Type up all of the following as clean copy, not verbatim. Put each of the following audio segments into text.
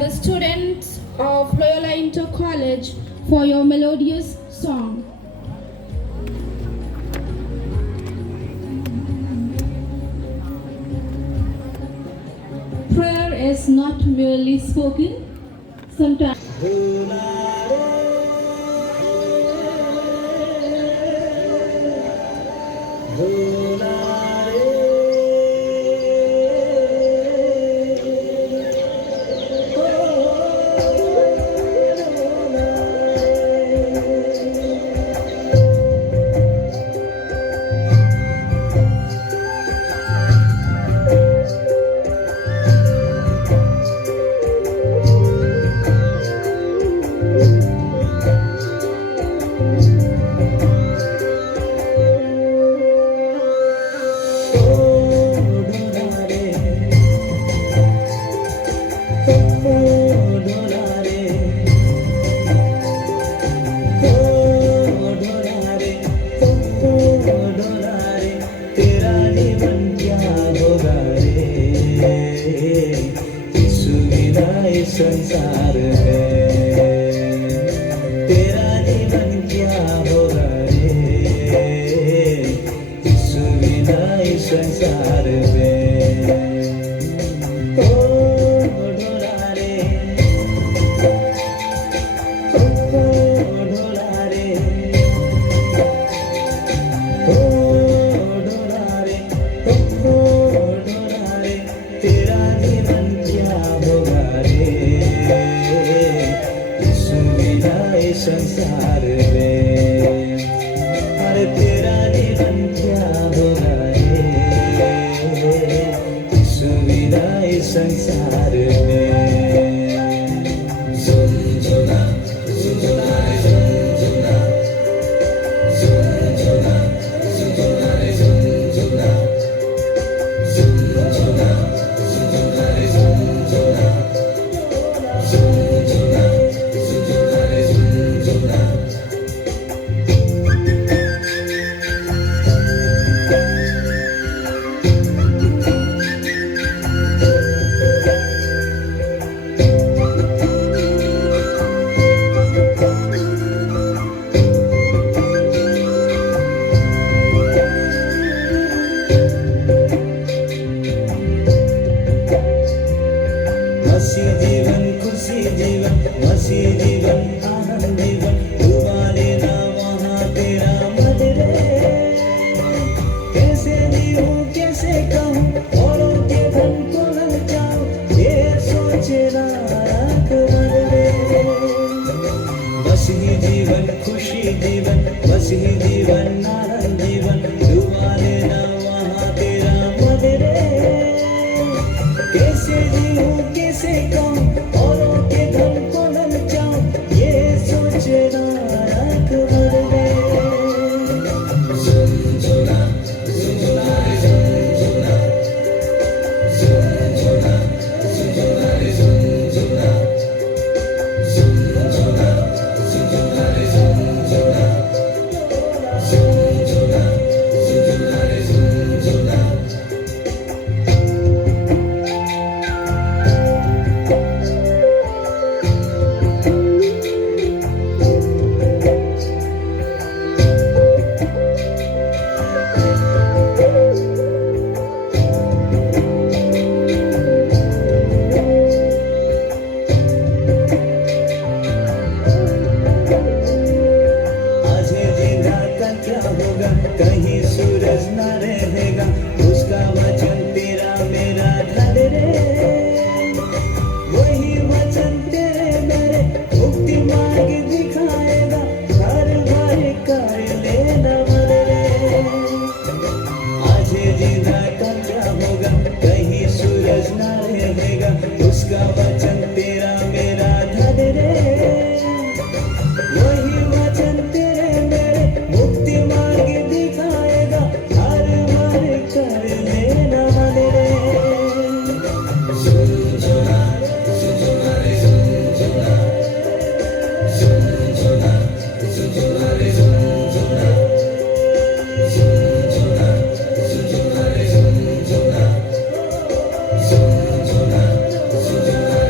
and the students of Loyola Inter College for your melodious song. Prayer is not merely spoken, sometimes. संसार में तेरा जीवन क्या होगा रे यीशु बिना इस संसार में ओ ढोला रे ओ ढोला रे ओ ढोला रे ओ ढोला रे तेरा जीवन क्या होगा रे संसार में अरे तेरा जीवन क्या होगा रे सुविधा इस संसार में झुनझुना झुनझुना झुनझुना झुनझुना झुनझुना झुनझुना झुनझुना झुनझुना झुनझुना मसीह जीवन खुशी जीवन मसीह जीवन आनंद जीवन डूबा लेना वहाँ तेरा मन रे कैसे जीऊँ कैसे कहूँ औरों के धन को ललचाऊँ ये सोचे ना मन रे मसीह जीवन खुशी जीवन मसीह जीवन आनंद जीवन डूबा लेना वहाँ तेरा मन रे कैसे जीऊँ कैसे कहूँ औरों के धन को ललचाऊँ ये सोचे ना मन रे झुनझुना झुनझुना झुनझुना झुनझुना झुनझुना झुनझुना झुनझुना झुनझुना झुनझुना झुनझुना झुनझुना झुनझुना कहीं सूरज न रहेगा उसका वचन तेरा मेरा ढल रे वही वचन तेरे मेरे मुक्ति मार्ग दिखाएगा हर बार कर लेना मन रे आज जीना का क्या होगा कहीं सूरज न रहेगा उसका वचन तेरा मेरा ढल रे वही वचन तेरे मेरे मुक्ति मार्ग दिखाएगा हर बार कर लेना मन रे झुनझुना झुनझुना झुनझुना झुनझुना झुनझुना झुनझुना झुनझुना झुनझुना झुनझुना झुनझुना झुनझुना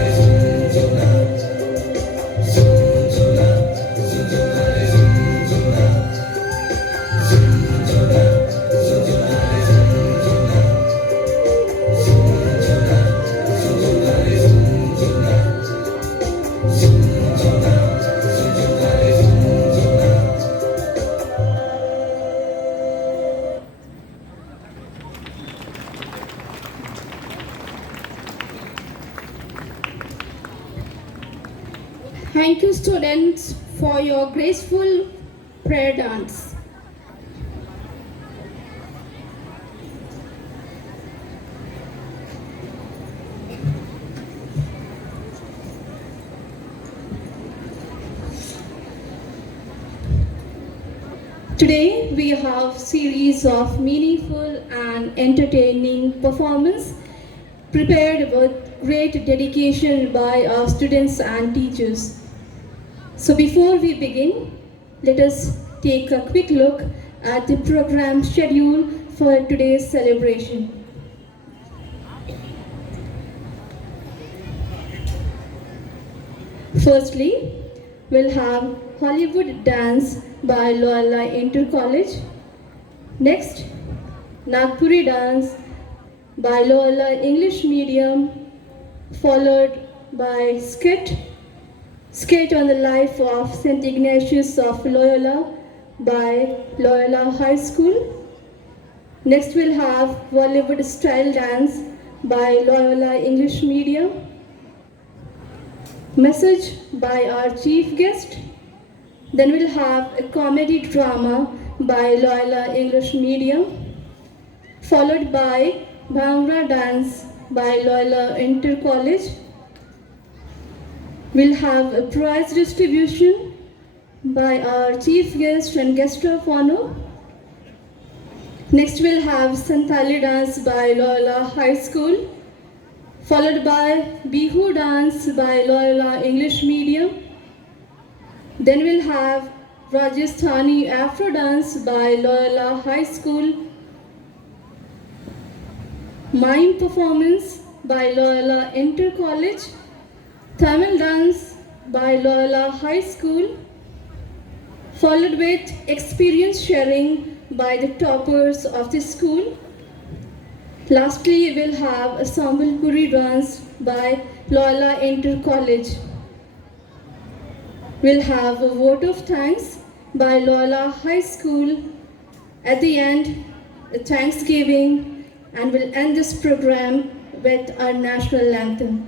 Thank you, students, for your graceful prayer dance. Today we have series of meaningful and entertaining performance prepared with great dedication by our students and teachers. So before we begin, let us take a quick look at the program schedule for today's celebration. Firstly, we'll have Hollywood Dance by Loyola Inter College. Next, Nagpuri Dance by Loyola English Medium, followed by Skit on the Life of St. Ignatius of Loyola by Loyola High School. Next, we'll have Bollywood Style Dance by Loyola English Medium. Message by our chief guest. Then we'll have a comedy drama by Loyola English Medium, followed by Bhangra Dance by Loyola Inter College. We'll have a prize distribution by our chief guest and guest of honor. Next we'll have Santali Dance by Loyola High School, followed by Bihu Dance by Loyola English Medium. Then we'll have Rajasthani Afro Dance by Loyola High School, Mime Performance by Loyola Inter College, Tamil Dance by Loyola High School, followed with experience sharing by the toppers of the school. Lastly, we'll have a Sambalpuri Dance by Loyola Inter College. We'll have a vote of thanks by Loyola High School. At the end, a Thanksgiving, and we'll end this program with our national anthem.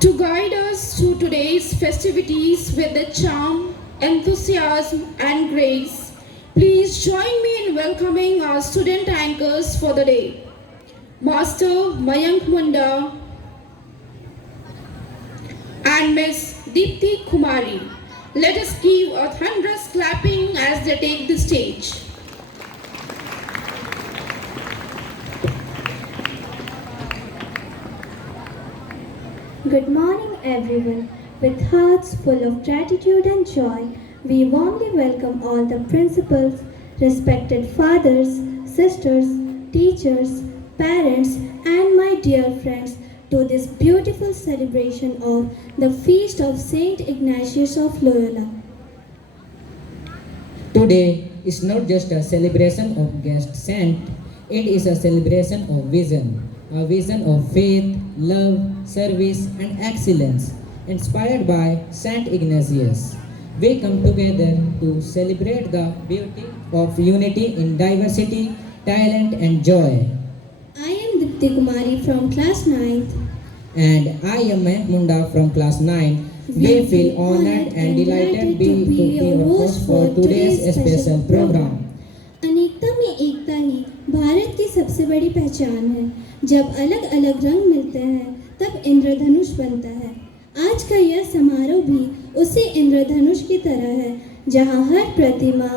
To guide us through today's festivities with the charm, enthusiasm, and grace, please join me in welcoming our student anchors for the day. Master Mayank Munda and Miss Deepthi Kumari. Let us give a thunderous clapping as they take the stage. Good morning, everyone. With hearts full of gratitude and joy, we warmly welcome all the principals, respected fathers, sisters, teachers, parents, and my dear friends to this beautiful celebration of the feast of Saint Ignatius of Loyola. Today is not just a celebration of guest saint, it is a celebration of vision. A vision of faith, love, service, and excellence, inspired by Saint Ignatius. We come together to celebrate the beauty of unity in diversity, talent, and joy. I am Deepthi Kumari from class 9th. And I am Mayank Munda from class 9. We feel honored and delighted to be your host for today's special program. अनेकता में एकता ही भारत की सबसे बड़ी पहचान है। जब अलग अलग रंग मिलते हैं तब इंद्रधनुष बनता है। आज का यह समारोह भी उसी इंद्रधनुष की तरह है, जहां हर प्रतिमा,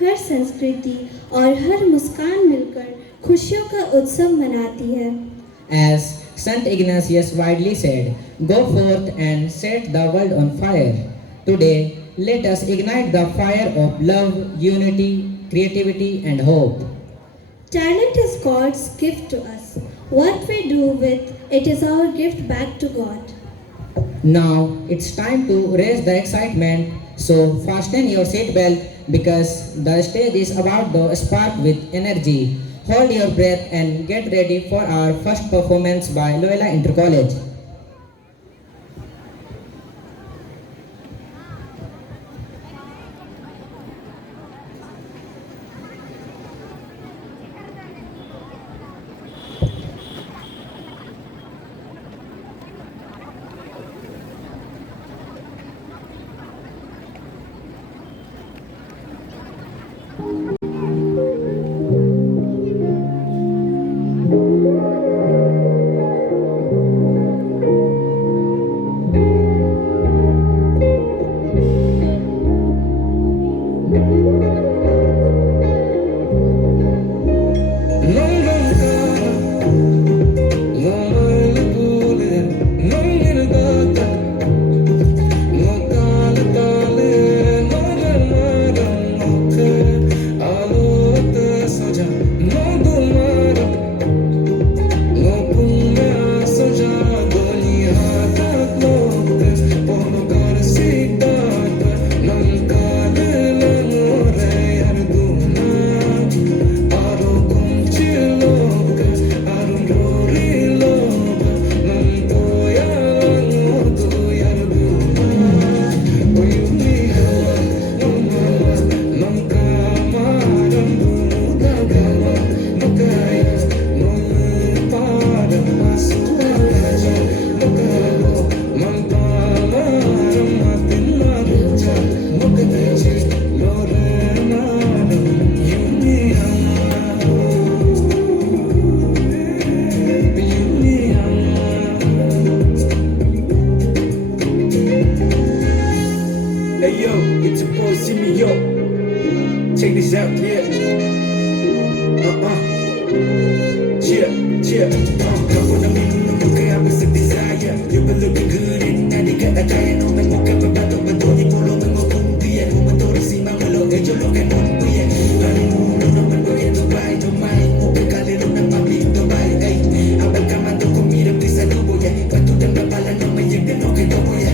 हर संस्कृति और हर मुस्कान मिलकर खुशियों का उत्सव मनाती है। As Saint Ignatius widely said, "Go forth and set the world on fire." Today, let us ignite the fire of love, unity, creativity, and hope. Talent is God's gift to us. What we do with it is our gift back to God. Now it's time to raise the excitement, so fasten your seatbelt because the stage is about to spark with energy. Hold your breath and get ready for our first performance by Loyola Inter College. Hey yo, it's your boy, see me yo. Check this out, yeah. Yeah, yeah. Kamu na minum kaya aku sedesaya. You been looking good in tadi kata kaya no me muka bebato betul ni polo mengopung dia. Aku betul si mangalo ejo lo kan pun dia. Hari muda no me voy a Dubai, Dubai. Muka kali lo na mabli Dubai. Hey, abang kaman tu kau mirip di sana boya. Batu dan babalan no me yek no ke dobo ya.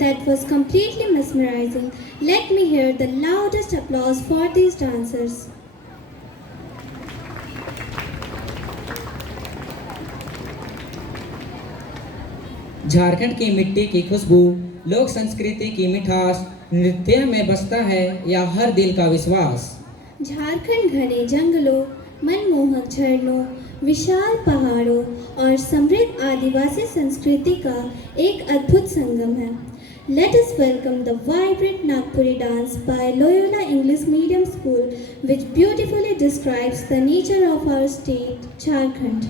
That was completely mesmerizing. Let me hear the loudest applause for these dancers. Jharkhand की मिट्टी की खुशबू, लोक संस्कृति की मिठास, नृत्य में बसता है या हर दिल का विश्वास। झारखंड घने जंगलों, मनमोहक झरनों, विशाल पहाड़ों और समृद्ध आदिवासी संस्कृति का एक अद्भुत संगम है। Let us welcome the vibrant Nagpuri dance by Loyola English Medium School, which beautifully describes the nature of our state, Jharkhand.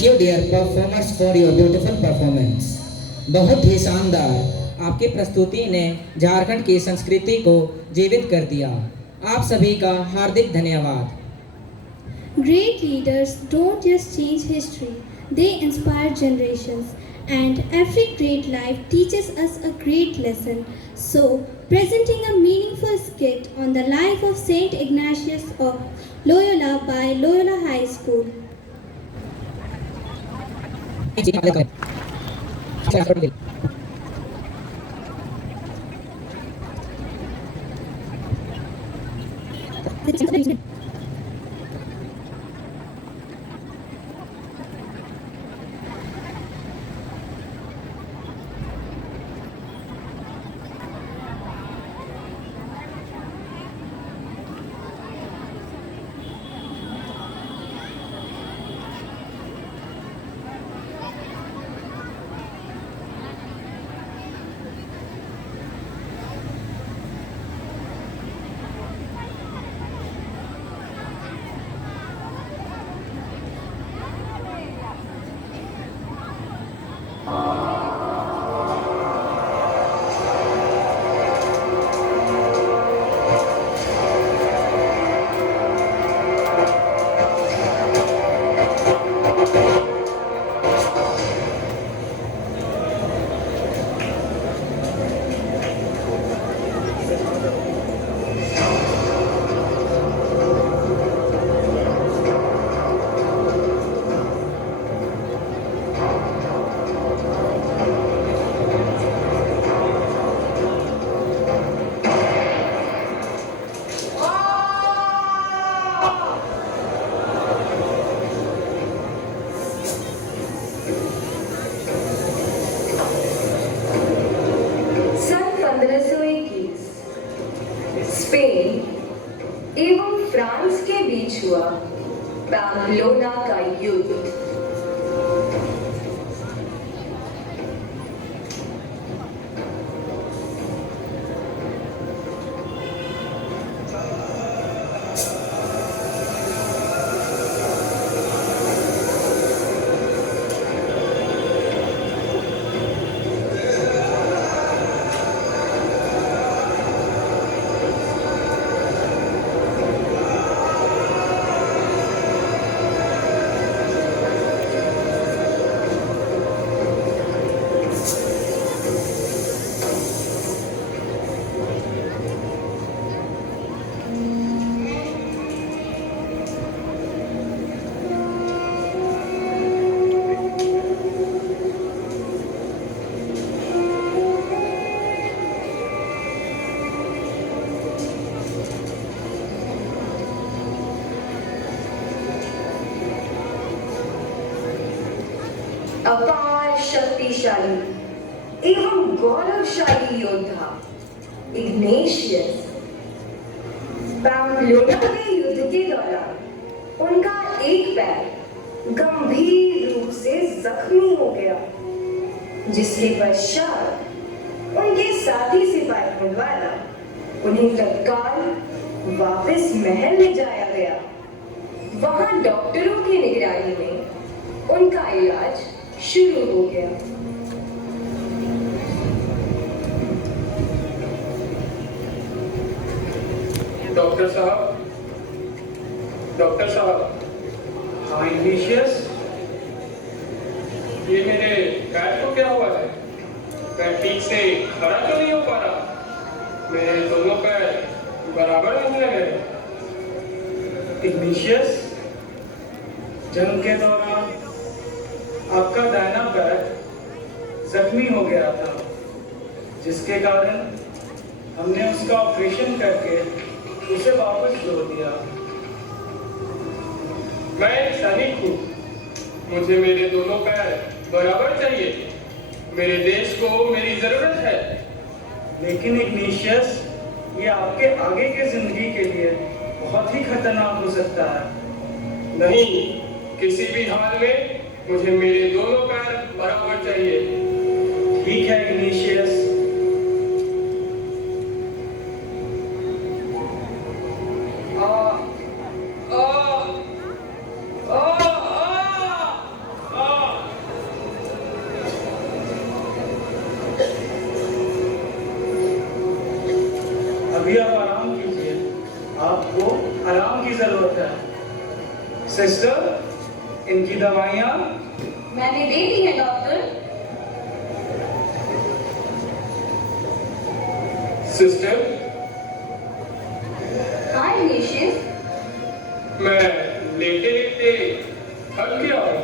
Thank you dear performers for your beautiful performance. बहुत ही शानदार, आपकी प्रस्तुति ने झारखंड की संस्कृति को जीवित कर दिया। आप सभी का हार्दिक धन्यवाद। Great leaders don't just change history, they inspire generations. And every great life teaches us a great lesson. So, presenting a meaningful skit on the life of Saint Ignatius of Loyola by Loyola High School. सन 1521 Spain एवं France के बीच हुआ Pamplona का युद्ध। अपार शक्तिशाली एवं गौरवशाली योद्धा इग्नेशियस पैम्प्लोना के युद्ध के दौरान उनका एक पैर गंभीर रूप से जख्मी हो गया, जिसके पश्चात उनके साथी सिपाहियों द्वारा उन्हें तत्काल वापस महल ले जाया गया। वहां डॉक्टरों की निगरानी में उनका इलाज शुरू हो गया। डॉक्टर साहब, हाँ इग्नेशियस, ये मेरे पैर को क्या हुआ है? पैर ठीक से खड़ा क्यों नहीं हो पा रहा? मेरे दोनों पैर बराबर नहीं लग रहे। इग्नेशियस, जंग के दौरान आपका दाहिना पैर जख्मी हो गया था, जिसके कारण हमने उसका ऑपरेशन करके उसे वापस जोड़ दिया। मैं एक सैनिक हूँ, मुझे मेरे दोनों पैर बराबर चाहिए। मेरे देश को मेरी जरूरत है। लेकिन इग्नेशियस, ये आपके आगे की जिंदगी के लिए बहुत ही खतरनाक हो सकता है। नहीं, किसी भी हाल में मुझे मेरे दोनों पैर बराबर चाहिए। ठीक है इग्नेशियस। अभी आप आराम कीजिए, आपको आराम की जरूरत है। सिस्टर, इनकी दवाइयाँ मैंने दे दी है डॉक्टर। सिस्टर, हाँ इग्नेशियस। मैं लेटे लेटे थक गया हूँ,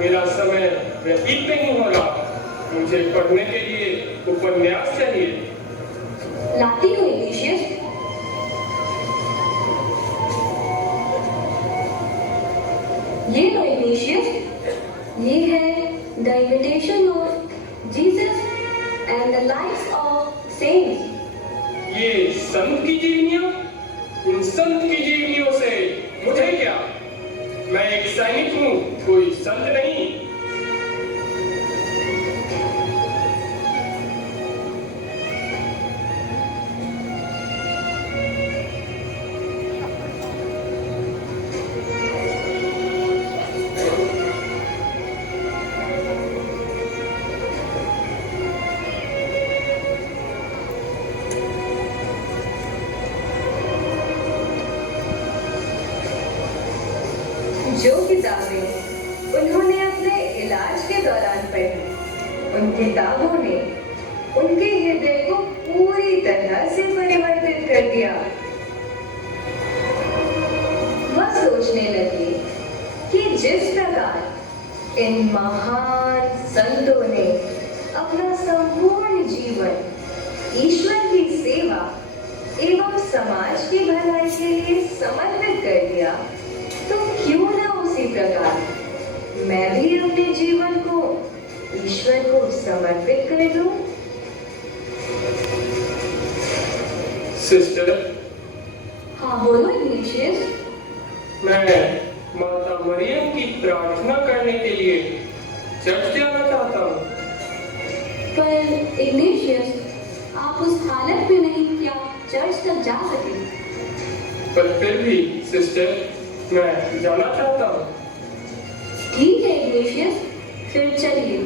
मेरा समय व्यतीत नहीं हो रहा, मुझे पढ़ने के लिए उपन्यास चाहिए। लाती हूँ इग्नेशियस। ये लो इग्नेशियस, ये है the imitation of Jesus and the lives of cents. ये संत की जीवनियां, इन संत की जीवनियों से मुझे क्या, मैं एक सैनिक हूँ, कोई संत नहीं। जो किताबें उन्होंने अपने इलाज के दौरान पढ़ी, उन किताबों ने उनके हृदय को पूरी तरह से परिवर्तित कर दिया। वह सोचने लगे कि जिस प्रकार इन महान संतों ने अपना संपूर्ण जीवन ईश्वर की सेवा एवं समाज की भलाई के लिए समर्पित कर दिया, तो क्यों न उसी प्रकार मैं भी अपने जीवन को ईश्वर को समर्पित कर दूं। सिस्टर, हाँ बोलो इग्नेशियस। मैं माता मरियम की प्रार्थना करने के लिए चर्च जाना चाहता हूँ। पर इग्नेशियस, आप उस हालत में नहीं क्या चर्च तक जा सके। पर फिर भी सिस्टर, मैं जाना चाहता हूँ। ठीक है इग्नेशियस, फिर चलिए।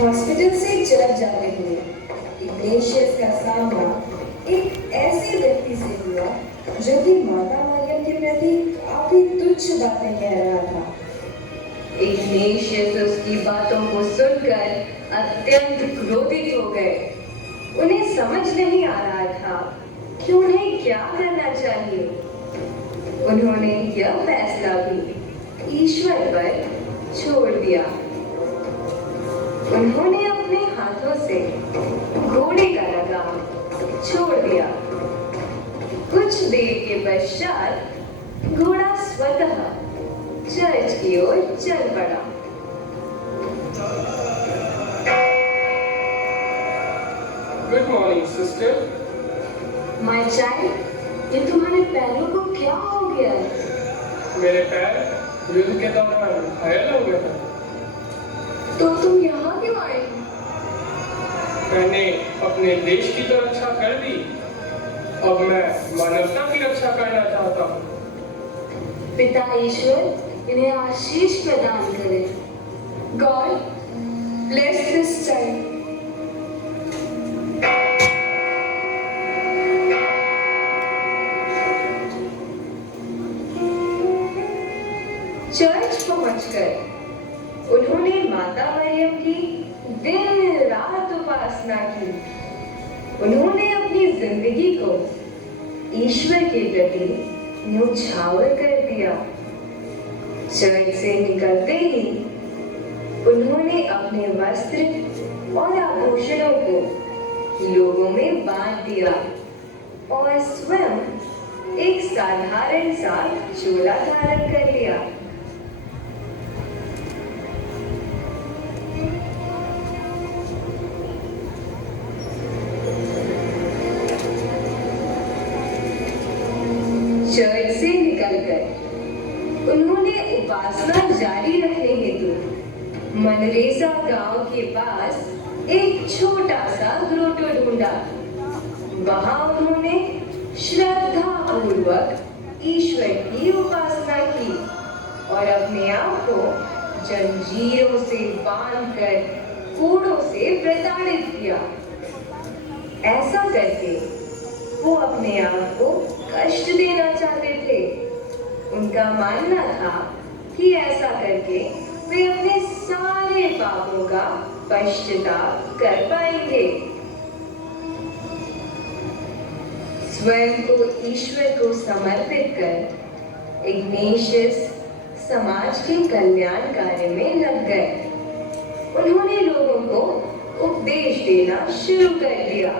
हॉस्पिटल से चर्च जाते हुए इग्नेशियस का सामना एक ऐसे व्यक्ति से हुआ जो कि माता मरियम के प्रति काफी तुच्छ बातें कह रहा था। इग्नेशियस उसकी बातों को सुनकर अत्यंत क्रोधित हो गए। उन्हें समझ नहीं आ रहा था कि उन्हें क्या करना चाहिए। उन्होंने यह फैसला भी ईश्वर पर छोड़ दिया। उन्होंने अपने हाथों से घोड़े का लगाम छोड़ दिया। कुछ देर के पश्चात घोड़ा स्वतः चर्च की ओर चल पड़ा। Good morning sister. My child, ये तुम्हारे पैरों को क्या हो गया? मेरे पैर युद्ध के दौरान घायल हो गए हैं। तो तुम यहाँ क्यों आए? मैंने अपने देश की तो रक्षा कर दी, अब मैं मानवता की रक्षा करना चाहता हूँ। पिता ईश्वर इन्हें आशीष प्रदान करे। God bless this child. Church पहुंचकर उन्होंने माता मरियम की दिन रात उपासना की। उन्होंने अपनी जिंदगी को ईश्वर के प्रति न्यौछावर कर दिया। चर्च से निकलते ही उन्होंने अपने वस्त्र और आभूषणों को लोगों में बांट दिया और स्वयं एक साधारण सा चोला धारण कर लिया। चर्च से निकलकर उन्होंने उपासना जारी रखने हेतु मनरेसा गांव के पास एक छोटा सा ग्रोटो ढूंढा। वहां उन्होंने श्रद्धा पूर्वक ईश्वर की उपासना की और अपने आप को जंजीरों से बांधकर कोड़ों से प्रताड़ित किया। ऐसा करके वो अपने आप को कष्ट देना चाहते थे। उनका मानना था कि ऐसा करके वे अपने सारे पापों का पश्चाताप कर पाएंगे। स्वयं को ईश्वर को समर्पित कर इग्नेशियस समाज के कल्याण कार्य में लग गए। उन्होंने लोगों को उपदेश देना शुरू कर दिया।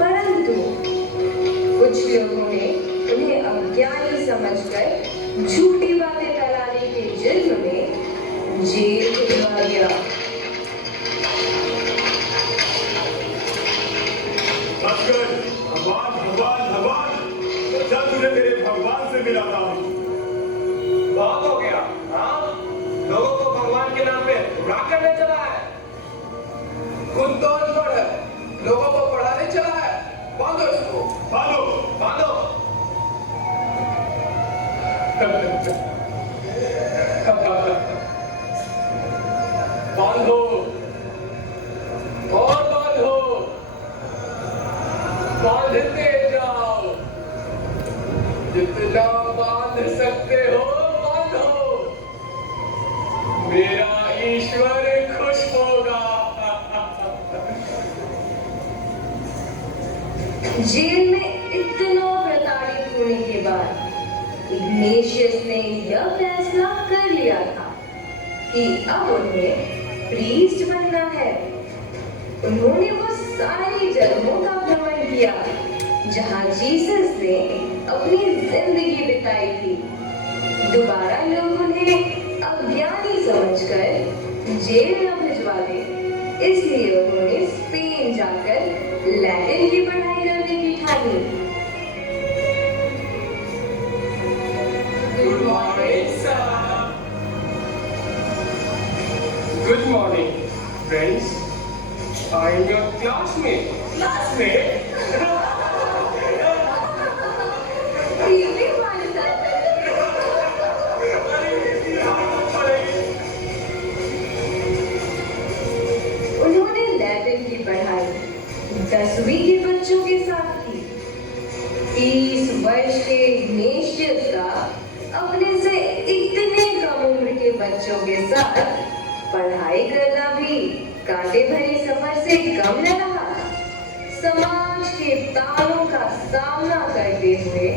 परंतु कुछ लोगों ने उन्हें अज्ञानी समझकर झूठी बातें फैलाने के जुर्म में जेल भिजवा दिया। भगवान भगवान भगवान, जब तुझे तेरे भगवान से मिलाता हूँ। बहुत हो गया। हाँ, लोगों को भगवान के नाम पे गुमराह करने चला है। खुद तो अनपढ़ है, लोगों को पढ़ाने चला है। बांधो इसको, बांधो बांधो। बांधो और बांधो, बांधते जाओ, जितना बांध सकते हो बांधो। मेरा ईश्वर खुश होगा। जेल में इतना प्रताड़ित होने के बाद इग्नेशियस ने यह फैसला कर लिया था कि अब उन्हें प्रीस्ट बनना है। उन्होंने वो सारी जगहों का भ्रमण किया जहां जीसस ने अपनी जिंदगी बिताई थी। दोबारा लोग उन्हें अज्ञानी समझकर जेल न भिजवा दे, इसलिए उन्होंने स्पेन जाकर लैटिन की पढ़ाई करने की ठानी। Good morning sir. Good morning friends. I am your classmate. Classmate? Really, my son? उन्होंने लैटिन की पढ़ाई 10वीं के बच्चों के साथ की। 30 वर्ष के इग्नेशियस का अपने से इतने कम उम्र के बच्चों के साथ पढ़ाई करना भी कांटे भरे सफर से कम न रहा। समाज के तालों का सामना करते हुए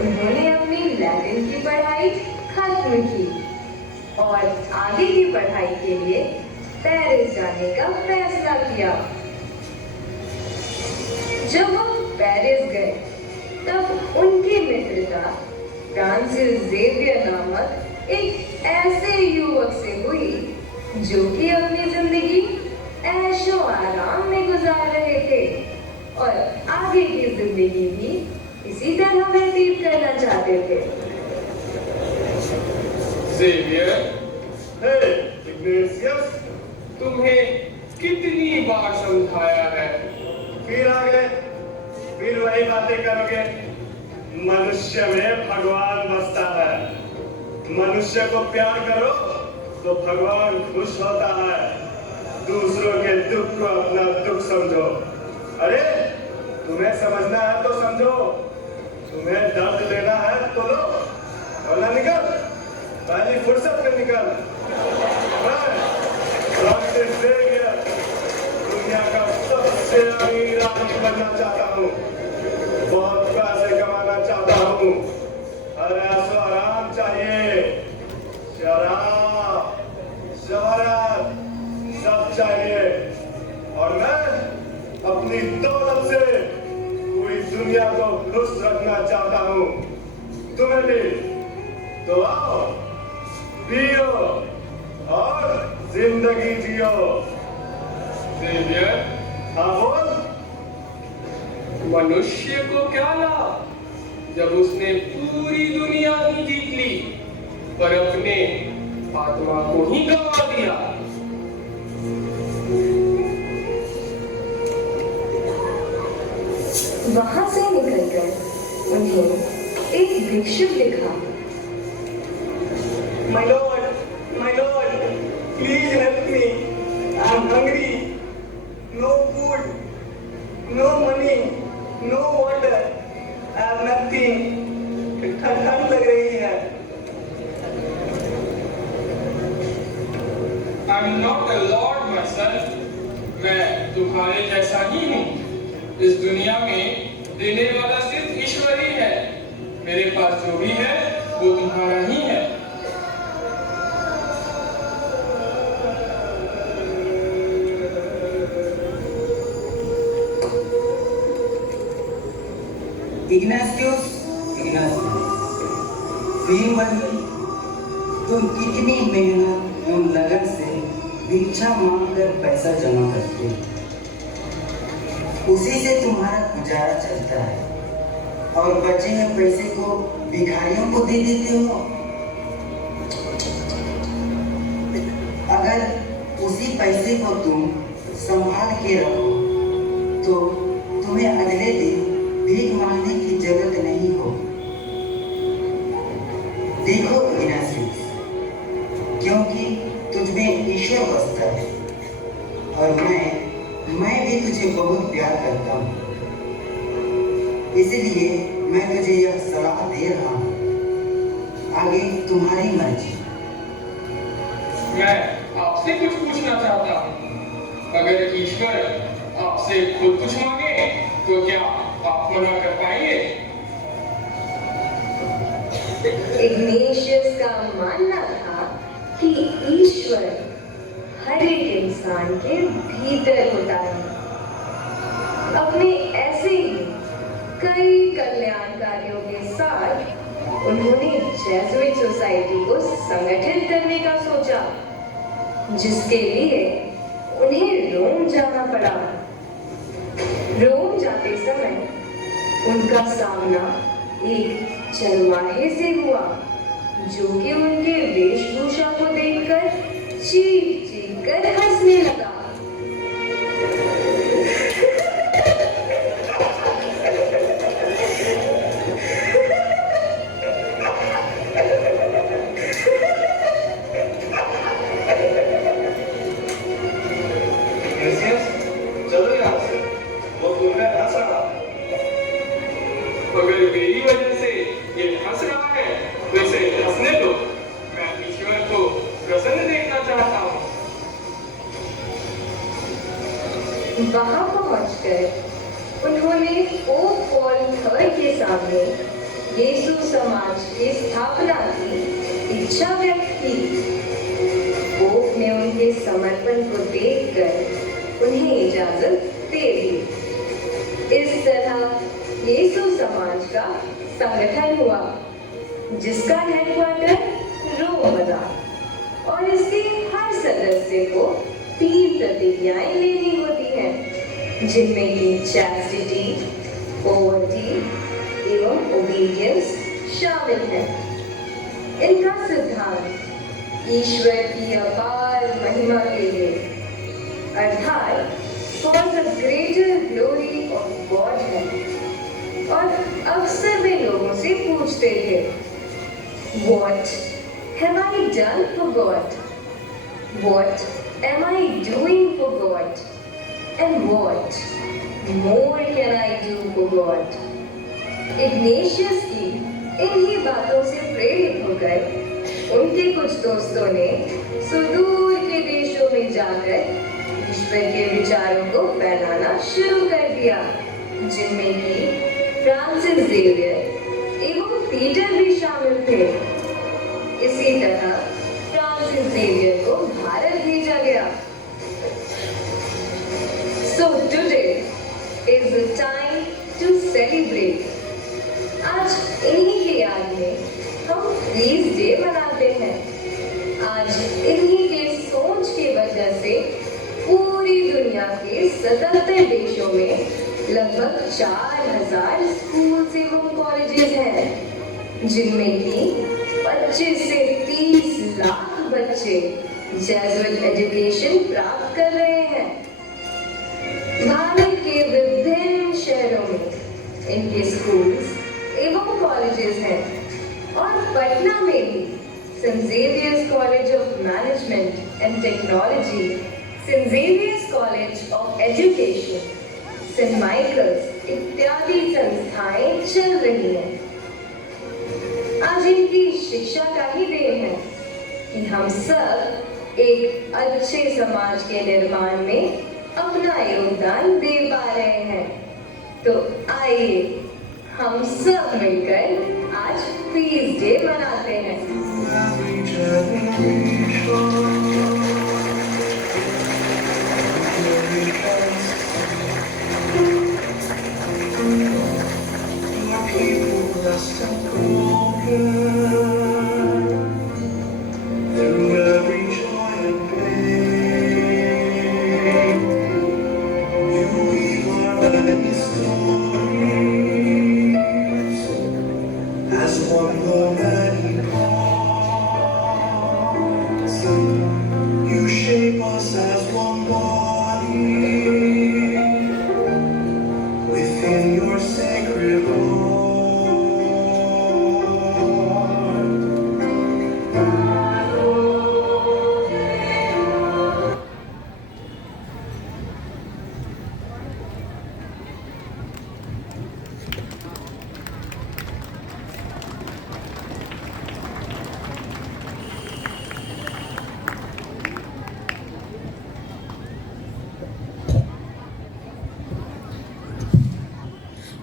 उन्होंने अपनी लैटिन की पढ़ाई खत्म की और आगे की पढ़ाई के लिए पेरिस जाने का फैसला किया। जब वो पेरिस गए तब उनकी मित्रता फ्रांसिस जेवियर नामक एक ऐसे युवक से हुई जो कि अपनी जिंदगी ऐशो आराम में गुजार रहे थे और आगे की जिंदगी भी इसी तरह व्यतीत करना चाहते थे। जेवियर, हे इग्नेशियस, तुम्हें कितनी बार समझाया है? फिर आ गए, फिर वही बातें करोगे। मनुष्य में भगवान बसता है। मनुष्य को प्यार करो तो भगवान खुश होता है। दूसरों के दुख को अपना दुख समझो। अरे तुम्हें समझना है तो समझो, तुम्हें दर्द लेना है तो लो, वरना निकल, पहली फुर्सत में निकल। फ्रांसिस जेवियर दुनिया का सबसे अमीर आदमी बनना चाहता हूँ, बहुत पैसे कमाना चाहता हूँ, और ऐसा आराम चाहिए, शराब, शोहरत सब चाहिए, और मैं अपनी दौलत से पूरी दुनिया को खुश रखना चाहता हूँ। तुम्हें भी तो आओ, पियो और जिंदगी जियो। जेवियर, हाँ बोल। मनुष्य को क्या लाभ जब उसने पूरी दुनिया ही जीत ली पर अपने आत्मा को ही गंवा दिया। वहां से निकलकर उन्हें एक भिक्षुक दिखा। My lord, hungry. No food, no money, no water. I have nothing. ठंड लग रही है. I'm not a lord, my son. मैं तुम्हारे जैसा ही हूँ. इस दुनिया में देने वाला सिर्फ ईश्वर ही है. मेरे पास जो भी है वो तुम्हारा ही है. इग्नासियस, फिर वही, तुम कितनी मेहनत और लगन से भिक्षा मांगकर पैसा जमा करते हो, उसी से तुम्हारा गुजारा चलता है और बचे हुए पैसे को भिखारियों को दे देते हो. अगर उसी पैसे को तुम संभाल के रखो तो तुम्हें अगले दिन भीख मांगने की जरूरत नहीं हो. देखो इग्नासियस, क्योंकि तुझमें ईश्वर बसता है और मैं भी तुझे बहुत प्यार करता हूँ. इसलिए मैं तुझे यह सलाह दे रहा हूँ. आगे तुम्हारी मर्जी. मैं आपसे कुछ पूछना चाहता हूँ. अगर ईश्वर आपसे खुद कुछ मांगे तो क्या आप मना कर पाएंगे? इग्नेशियस का मानना था कि ईश्वर हर एक इंसान के भीतर होता है. अपने ऐसे ही कई कल्याण कार्यों के साथ उन्होंने जेसुइट सोसाइटी को संगठित करने का सोचा, जिसके लिए उन्हें रोम जाना पड़ा. रोम जाते समय उनका सामना एक चरवाहे से हुआ, जो कि उनके वेशभूषा को देखकर चीख चीख कर हंसने लगा. चलो यहाँ से. वो तुम्हें हंस रहा. अगर मेरी वजह से ये हंस रहा है तो इसे हंसने दो. मैं ईश्वर को प्रसन्न देखना चाहता हूँ. वहां पहुंचकर उन्होंने पोप पॉल III के सामने यीशु समाज की स्थापना की इच्छा व्यक्त की. पोप ने उनके समर्पण को देखकर उन्हें इजाजत दे दी. इस तरह यीशु समाज का संगठन हुआ, जिसका हेडक्वार्टर रोम बना और इसके हर सदस्य को 3 प्रतिज्ञाएं लेनी होती हैं, जिनमें कि चैस्टिटी, पोवर्टी एवं ओबीडियंस शामिल है. इनका सिद्धांत ईश्वर की अपार महिमा के लिए, अर्थात for the greater glory of God है. और अक्सर वे लोगों से पूछते थे, What have I done for God? What am I doing for God? And what more can I do for God? Ignatius की इन्हीं बातों से प्रेरित होकर उनके कुछ दोस्तों ने सुदूर के देशों में जाकर ईश्वर के विचारों को फैलाना शुरू कर दिया, जिनमें कि फ्रांसिस जेवियर एवं पीटर भी शामिल थे. इसी तरह फ्रांसिस जेवियर को भारत भेजा गया. So today is the time to celebrate. आज इन्हीं की याद में हम फीस्ट डे मनाते हैं. आज इन्हीं के सोच की वजह से पूरी दुनिया के 77 देशों में लगभग 4000 स्कूल एवं कॉलेजेस हैं, जिनमें कि 25 से 30 लाख बच्चे जेसुइट एजुकेशन प्राप्त कर रहे हैं. भारत के विभिन्न शहरों में इनके स्कूल्स एवं कॉलेजेस हैं और पटना में भी saint Xavier's college of management and technology, saint Xavier's college of education, saint Michael's इत्यादि संस्थाएं चल रही हैं। आज इनकी शिक्षा का ही देन है कि हम सब एक अच्छे समाज के निर्माण में अपना योगदान दे पा रहे हैं। तो आइए हम सब मिलकर आज पीस डे मनाते हैं।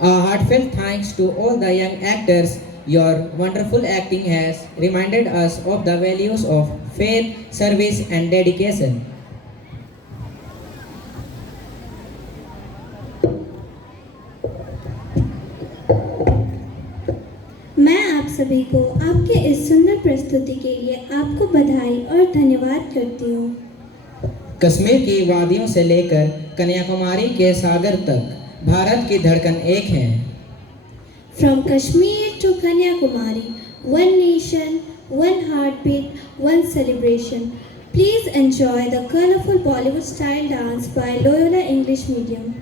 A heartfelt thanks to all the young actors. Your wonderful acting has reminded us of the values of faith, service, and dedication. मैं आप सभी को आपके इस सुंदर प्रस्तुति के लिए आपको बधाई और धन्यवाद करती हूँ। कश्मीर की वादियों से लेकर कन्याकुमारी के सागर तक भारत की धड़कन एक है। From Kashmir to Kanyakumari, one nation, one heartbeat, one celebration. Please enjoy the colorful Bollywood style dance by Loyola English Medium.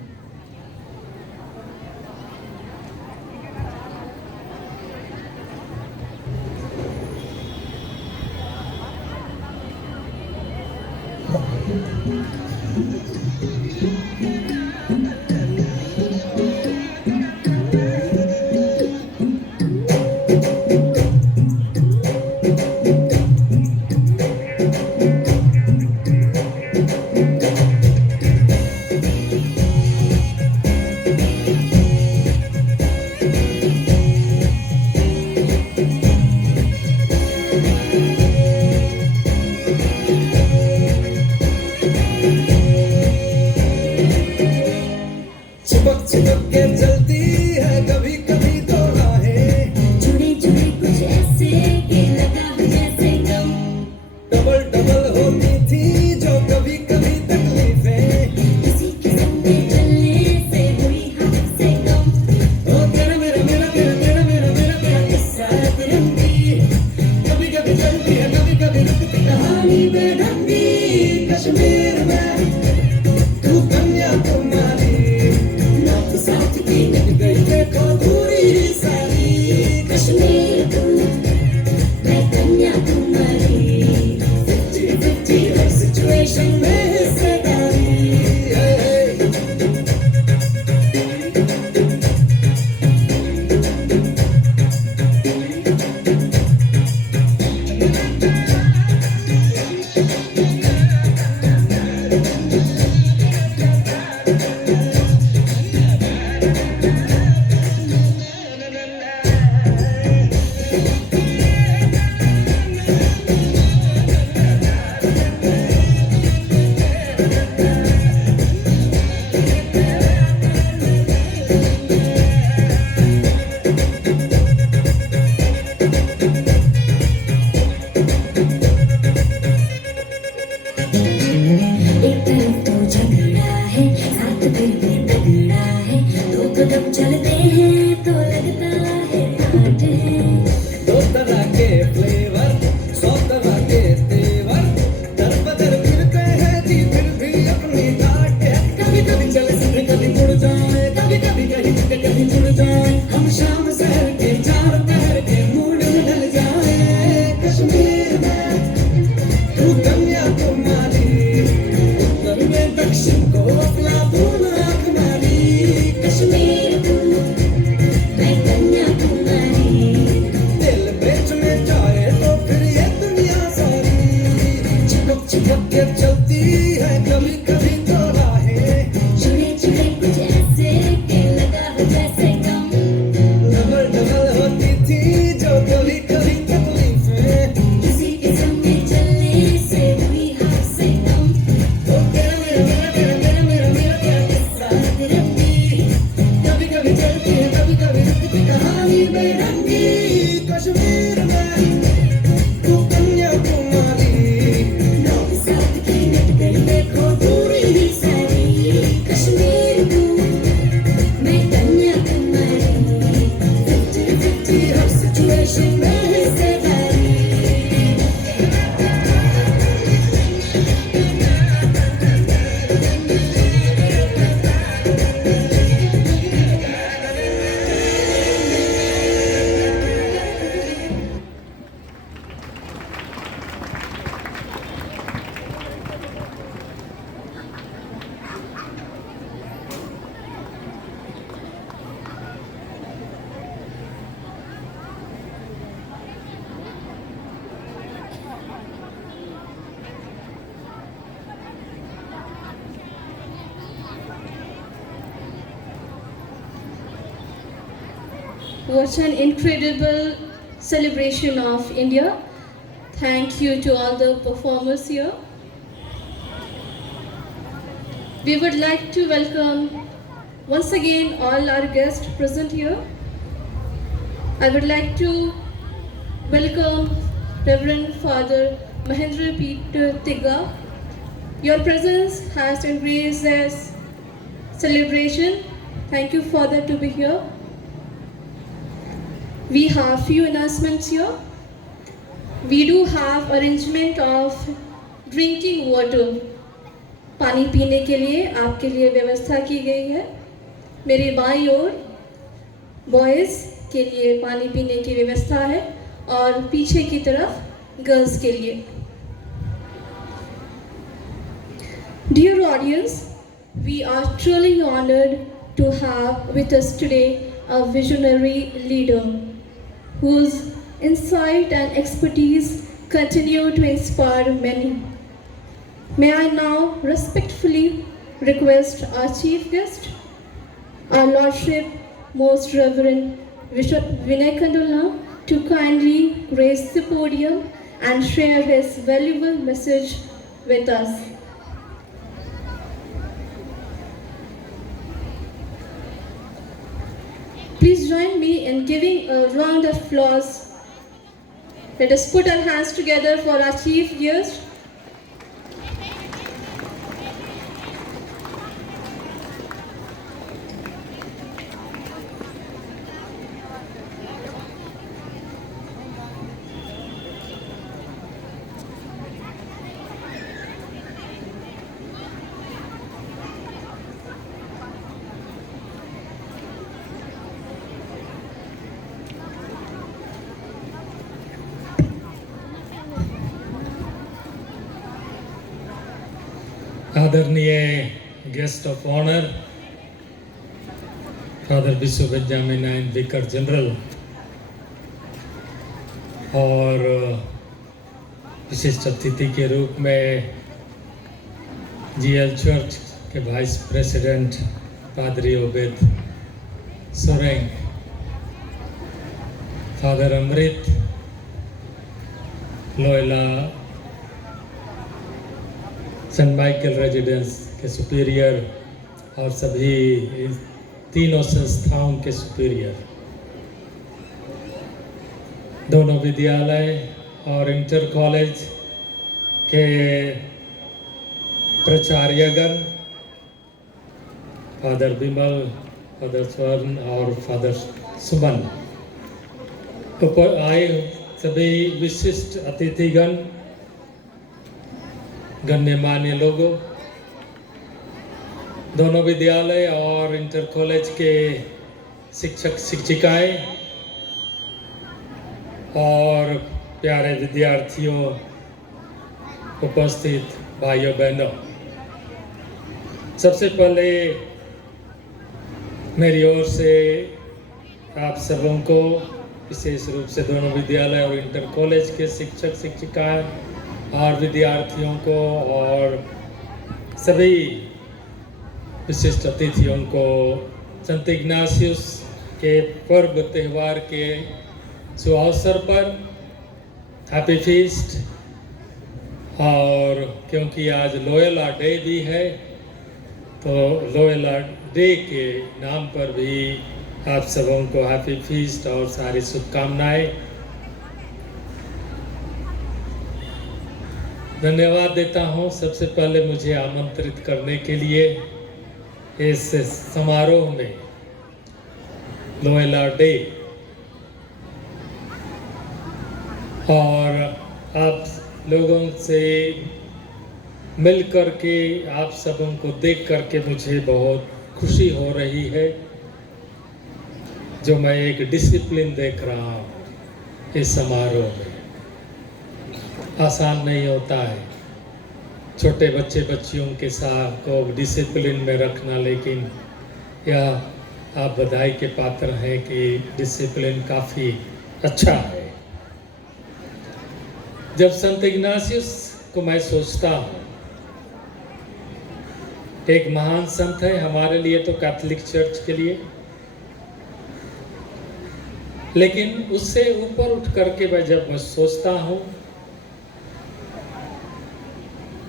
Kashmir में तू कन्याकुमारी नॉर्थ साउथ की मिट गई देखो दूरी ही सारी कश्मीर तू मैं कन्याकुमारी 50-50 हर सिचुएशन में है से भारी What an incredible celebration of India. Thank you to all the performers here. We would like to welcome once again all our guests present here. I would like to welcome Reverend Father Mahendra Peter Tigga. Your presence has increased this celebration. Thank you, Father, to be here. We have few announcements here. We do have arrangement of drinking water. पानी पीने के लिए आपके लिए व्यवस्था की गई है. मेरे बाईं ओर बॉयज़ के लिए पानी पीने की व्यवस्था है और पीछे की तरफ गर्ल्स के लिए. Dear audience, we are truly honored to have with us today a visionary leader whose insight and expertise continue to inspire many. May I now respectfully request our chief guest, our Lordship, Most Reverend Bishop Vinay Kandula, to kindly grace the podium and share his valuable message with us. Please join me in giving a round of applause. Let us put our hands together for our chief guest. आदरणीय guest of honour father विश्व Benjamin and vicar general और विशिष्ट अतिथि के रूप में GL church के vice president पादरी ओबेद सोरेंग, फादर अमृत लोयला सेंट माइकल रेजिडेंस के सुपीरियर और सभी तीनों संस्थाओं के सुपीरियर, दोनों विद्यालय और इंटर कॉलेज के प्राचार्यगण, फादर विमल, फादर स्वर्ण और फादर सुमन, ऊपर आए सभी विशिष्ट अतिथिगण, गण्यमान्य लोगों, दोनों विद्यालय और इंटर कॉलेज के शिक्षक शिक्षिकाएं और प्यारे विद्यार्थियों, उपस्थित भाइयों बहनों, सबसे पहले मेरी ओर से आप सबों को, विशेष रूप से दोनों विद्यालय और इंटर कॉलेज के शिक्षक शिक्षिकाएं और विद्यार्थियों को और सभी विशिष्ट अतिथियों को संत इग्नासियस के पर्व त्यौहार के शुभ अवसर पर हैप्पी फीस्ट, और क्योंकि आज लोयला डे भी है तो लोयला डे के नाम पर भी आप सबों को हैप्पी फीस्ट और सारी शुभकामनाएं। धन्यवाद देता हूँ सबसे पहले मुझे आमंत्रित करने के लिए इस समारोह में लोयला डे, और आप लोगों से मिल कर के, आप सबों को देख कर के मुझे बहुत खुशी हो रही है। जो मैं एक डिसिप्लिन देख रहा हूँ इस समारोह में, आसान नहीं होता है छोटे बच्चियों के साथ को डिसिप्लिन में रखना, लेकिन यह आप बधाई के पात्र हैं कि डिसिप्लिन काफ़ी अच्छा है। जब संत इग्नासियस को मैं सोचता हूँ, एक महान संत है हमारे लिए तो कैथोलिक चर्च के लिए, लेकिन उससे ऊपर उठ करके मैं सोचता हूँ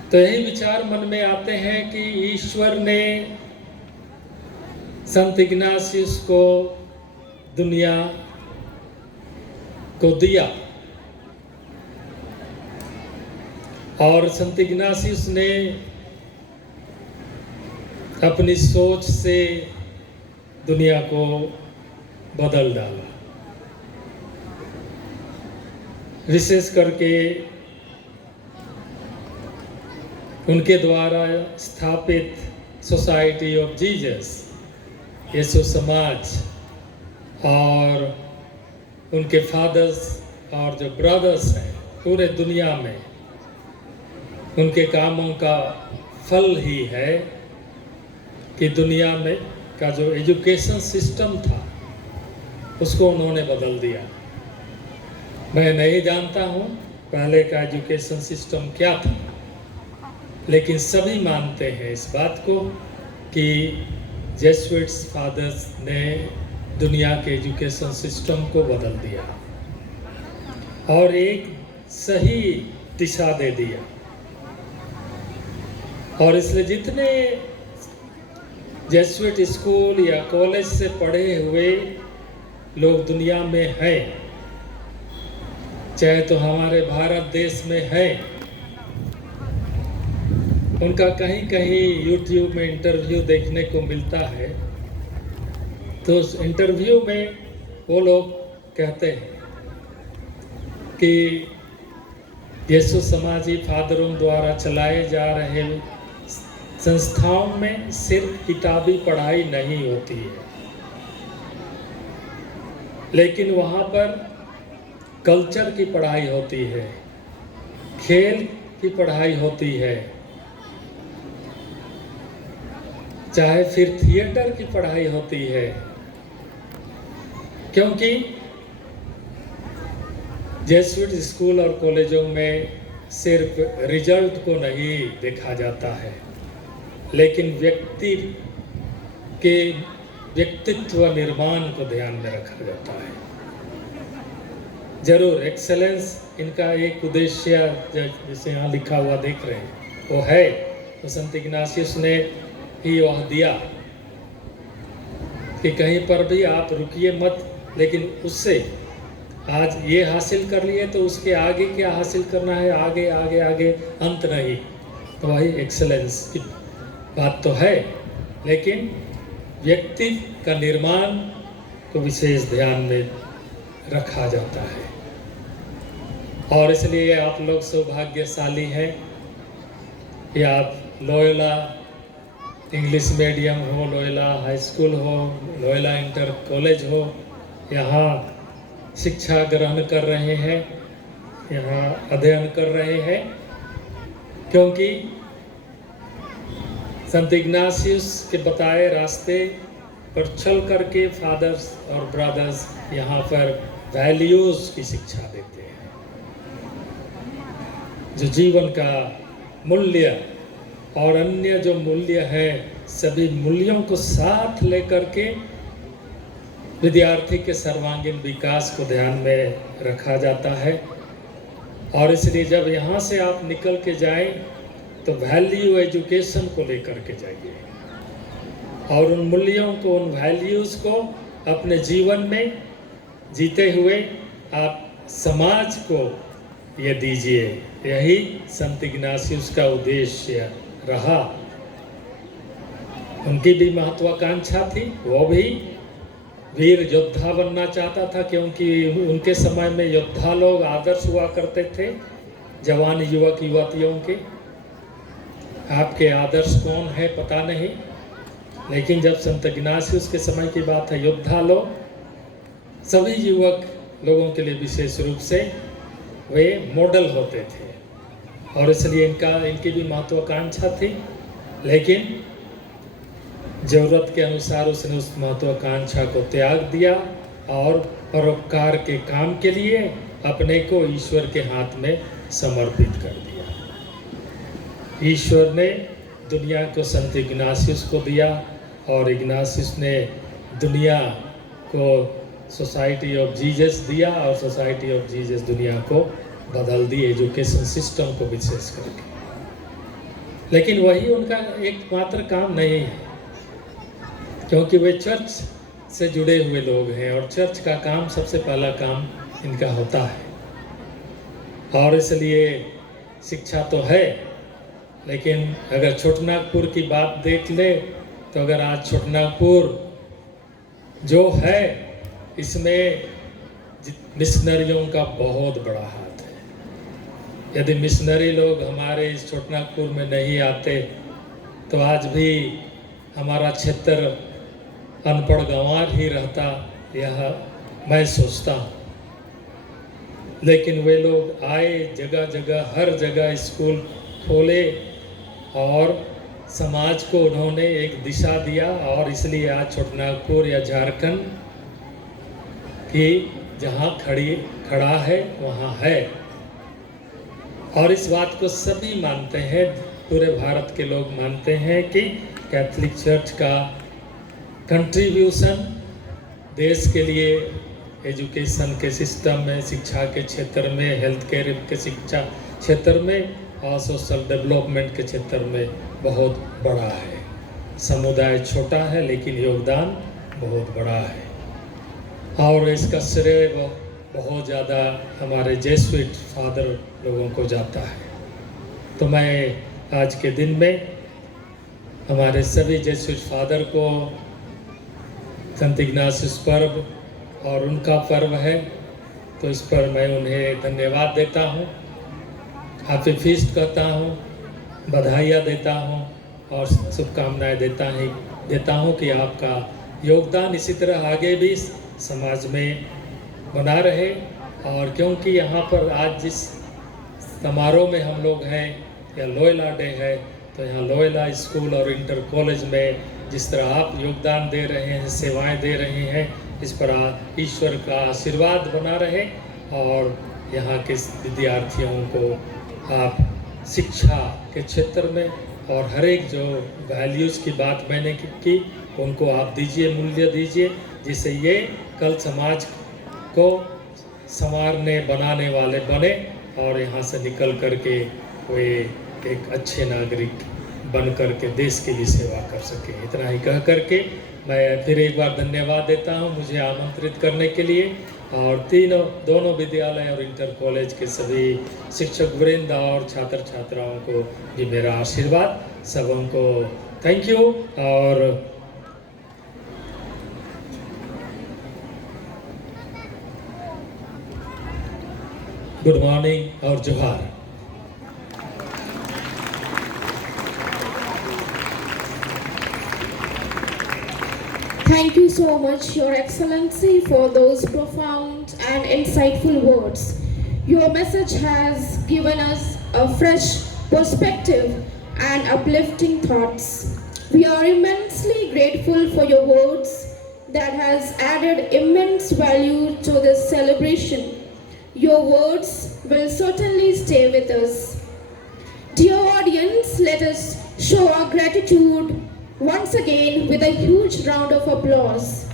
तो यही विचार मन में आते हैं कि ईश्वर ने संत इग्नासियस को दुनिया को दिया, और संत इग्नासियस ने अपनी सोच से दुनिया को बदल डाला। विशेष करके उनके द्वारा स्थापित सोसाइटी ऑफ जीसस, यीशु समाज, और उनके फादर्स और जो ब्रदर्स हैं पूरे दुनिया में, उनके कामों का फल ही है कि दुनिया में का जो एजुकेशन सिस्टम था उसको उन्होंने बदल दिया। मैं नहीं जानता हूँ पहले का एजुकेशन सिस्टम क्या था, लेकिन सभी मानते हैं इस बात को कि जेसुइट्स फादर्स ने दुनिया के एजुकेशन सिस्टम को बदल दिया और एक सही दिशा दे दिया। और इसलिए जितने जेसुइट स्कूल या कॉलेज से पढ़े हुए लोग दुनिया में हैं, चाहे तो हमारे भारत देश में है, उनका कहीं कहीं YouTube में इंटरव्यू देखने को मिलता है, तो उस इंटरव्यू में वो लोग कहते हैं कि यीशु समाजी फादरों द्वारा चलाए जा रहे संस्थाओं में सिर्फ किताबी पढ़ाई नहीं होती है, लेकिन वहाँ पर कल्चर की पढ़ाई होती है, खेल की पढ़ाई होती है, चाहे फिर थिएटर की पढ़ाई होती है, क्योंकि जेसुइट स्कूल और कॉलेजों में सिर्फ रिजल्ट को नहीं देखा जाता है, लेकिन व्यक्ति के व्यक्तित्व निर्माण को ध्यान में रखा जाता है। जरूर एक्सेलेंस इनका एक उद्देश्य, जैसे यहाँ लिखा हुआ देख रहे हैं, वो है, तो संत इग्नासियस ने ही वह दिया कि कहीं पर भी आप रुकिए मत, लेकिन उससे आज ये हासिल कर लिए तो उसके आगे क्या हासिल करना है, आगे आगे आगे अंत नहीं। तो वही एक्सेलेंस की बात तो है, लेकिन व्यक्ति का निर्माण को विशेष ध्यान में रखा जाता है। और इसलिए आप लोग सौभाग्यशाली हैं कि आप लोयला इंग्लिश मीडियम हो, लोयला हाई स्कूल हो, लोयला इंटर कॉलेज हो, यहाँ शिक्षा ग्रहण कर रहे हैं, यहाँ अध्ययन कर रहे हैं, क्योंकि संत इग्नासियस के बताए रास्ते पर चल करके फादर्स और ब्रदर्स यहाँ पर वैल्यूज़ की शिक्षा देते हैं, जो जीवन का मूल्य और अन्य जो मूल्य है, सभी मूल्यों को साथ लेकर के विद्यार्थी के सर्वांगीण विकास को ध्यान में रखा जाता है। और इसलिए जब यहाँ से आप निकल के जाएं तो वैल्यू एजुकेशन को लेकर के जाइए और उन मूल्यों को, उन वैल्यूज़ को अपने जीवन में जीते हुए आप समाज को ये दीजिए। यही संत इग्नासियस का उद्देश्य रहा। उनकी भी महत्वाकांक्षा थी, वो भी वीर योद्धा बनना चाहता था, क्योंकि उनके समय में योद्धा लोग आदर्श हुआ करते थे जवान युवक युवतियों के। आपके आदर्श कौन है पता नहीं, लेकिन जब संत इग्नासियस के समय की बात है, योद्धा लोग सभी युवक लोगों के लिए विशेष रूप से वे मॉडल होते थे, और इसलिए इनकी भी महत्वाकांक्षा थी। लेकिन जरूरत के अनुसार उसने उस महत्वाकांक्षा को त्याग दिया और परोपकार के काम के लिए अपने को ईश्वर के हाथ में समर्पित कर दिया। ईश्वर ने दुनिया को संत इग्नासियस को दिया, और इग्नासियस ने दुनिया को सोसाइटी ऑफ जीसस दिया, और सोसाइटी ऑफ जीसस दुनिया को बदल दी, एजुकेशन सिस्टम को विशेष करके। लेकिन वही उनका एकमात्र काम नहीं है, क्योंकि वे चर्च से जुड़े हुए लोग हैं, और चर्च का काम सबसे पहला काम इनका होता है। और इसलिए शिक्षा तो है, लेकिन अगर छोटनागपुर की बात देख ले तो अगर आज छोटनागपुर जो है, इसमें मिशनरियों का बहुत बड़ा हाथ है। यदि मिशनरी लोग हमारे इस छोटनागपुर में नहीं आते तो आज भी हमारा क्षेत्र अनपढ़ गंवार ही रहता, यह मैं सोचता हूँ। लेकिन वे लोग आए, जगह जगह हर जगह स्कूल खोले, और समाज को उन्होंने एक दिशा दिया, और इसलिए आज छोटनागपुर या झारखंड की जहाँ खड़ा है वहाँ है। और इस बात को सभी मानते हैं, पूरे भारत के लोग मानते हैं कि कैथोलिक चर्च का कंट्रीब्यूशन देश के लिए एजुकेशन के सिस्टम में, शिक्षा के क्षेत्र में, हेल्थ केयर के शिक्षा क्षेत्र में, और सोशल डेवलपमेंट के क्षेत्र में बहुत बड़ा है। समुदाय छोटा है लेकिन योगदान बहुत बड़ा है, और इसका श्रेय बहुत ज़्यादा हमारे जेसुइट फादर लोगों को जाता है। तो मैं आज के दिन में हमारे सभी जेसुइट फादर को, संत इग्नासियस पर्व और उनका पर्व है, तो इस पर मैं उन्हें धन्यवाद देता हूँ, हैप्पी फीस्ट कहता हूँ, बधाइयाँ देता हूँ और शुभकामनाएं देता हूँ कि आपका योगदान इसी तरह आगे भी समाज में बना रहे। और क्योंकि यहाँ पर आज जिस समारोह में हम लोग हैं, या लोयला डे है, तो यहाँ लोयला स्कूल और इंटर कॉलेज में जिस तरह आप योगदान दे रहे हैं, सेवाएं दे रहे हैं, इस पर ईश्वर का आशीर्वाद बना रहे, और यहाँ के विद्यार्थियों को आप शिक्षा के क्षेत्र में और हर एक जो वैल्यूज़ की बात मैंने की उनको आप दीजिए, मूल्य दीजिए, जिससे ये कल समाज को संवारने बनाने वाले बने, और यहाँ से निकल करके वे एक अच्छे नागरिक बन करके देश की भी सेवा कर सके। इतना ही कह करके मैं फिर एक बार धन्यवाद देता हूँ मुझे आमंत्रित करने के लिए, और दोनों विद्यालय और इंटर कॉलेज के सभी शिक्षक वृंद और छात्र छात्राओं को भी मेरा आशीर्वाद। सबों को थैंक यू, और गुड मॉर्निंग और जोहार। Thank you so much, Your Excellency, for those profound and insightful words. Your message has given us a fresh perspective and uplifting thoughts. We are immensely grateful for your words that has added immense value to this celebration. Your words will certainly stay with us. Dear audience, let us show our gratitude once again with a huge round of applause.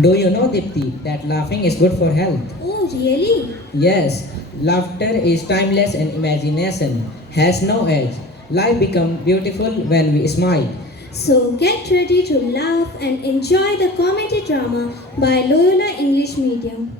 Do you know, Dipti, that laughing is good for health? Oh, really? Yes, laughter is timeless and imagination has no age. Life becomes beautiful when we smile. So get ready to laugh and enjoy the comedy drama by Loyola English Medium.